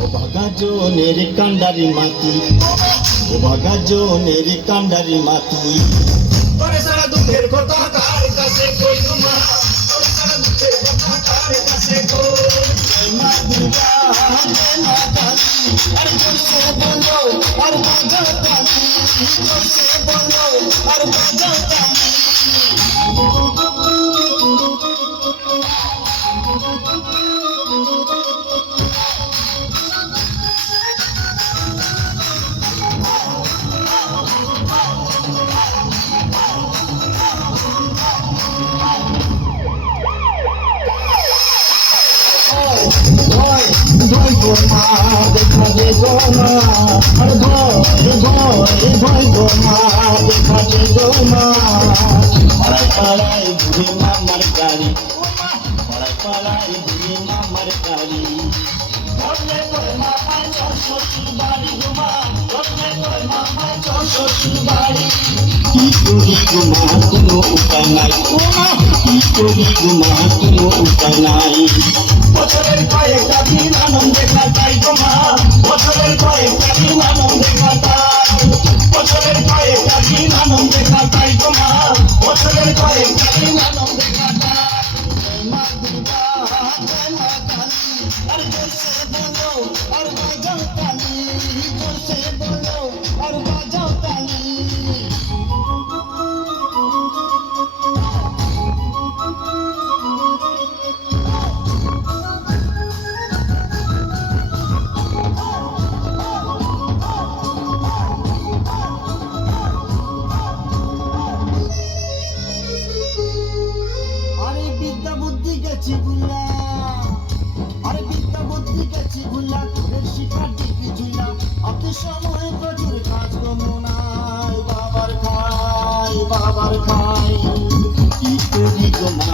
ও বাঘা জনের কান্ডারি মাতি, ও বাঘা জনের কান্ডারি মাতুই। তোরে সারা দুঃখের কথা কার কাছে কইব মা, তোরে সারা দুঃখের কথা কার কাছে কই। মা দুর্গা জয় মা কালী, আরে জোরসে বলো আর বাজাও তালি, জোরসে বলো আর বাজাও তালি। ভয় ভয় গো মা দেখা দে গো মা, আরে ভয় ভয় ভয় গো মা দেখা দে গো মা। পাড়ায় পাড়ায় বুড়ি মামার গাড়ি, পাড়ায় পাড়ায় বুড়ি মামার গাড়ি। ধরলে তোর মামায় চল শ্বশুর বাড়ি গো মা, ধরলে তোর মামায় চল শ্বশুর বাড়ি। কি করি গো মা কোনো উপায় নাই, ও মা কি করি গো মা কোনো উপায় নাই। বছরের কয়েকটা দিন আনন্দে কাটাই গো মা, বছরের কয়েকটা দিন আনন্দে কাটাই, বছরের কয়েকটা দিন আনন্দে কাটাই গো মা, বছরের কয়েকটা দিন আনন্দে কাটাই। মা দুর্গা জয় মা কালী, আর জোরসে বলো আর বাজাও তালি, জোরসে বলো আর বাজাও তালি। আরে বিদ্যা বুদ্ধি গেছি ভুলা, আরে বিদ্যা বুদ্ধি গেছি ভুলা, ঘরের শিকার দিকে ঝুলা। অত সময় প্রচুর কাজ কমনায়, বাবার খাই কি করি গো মা।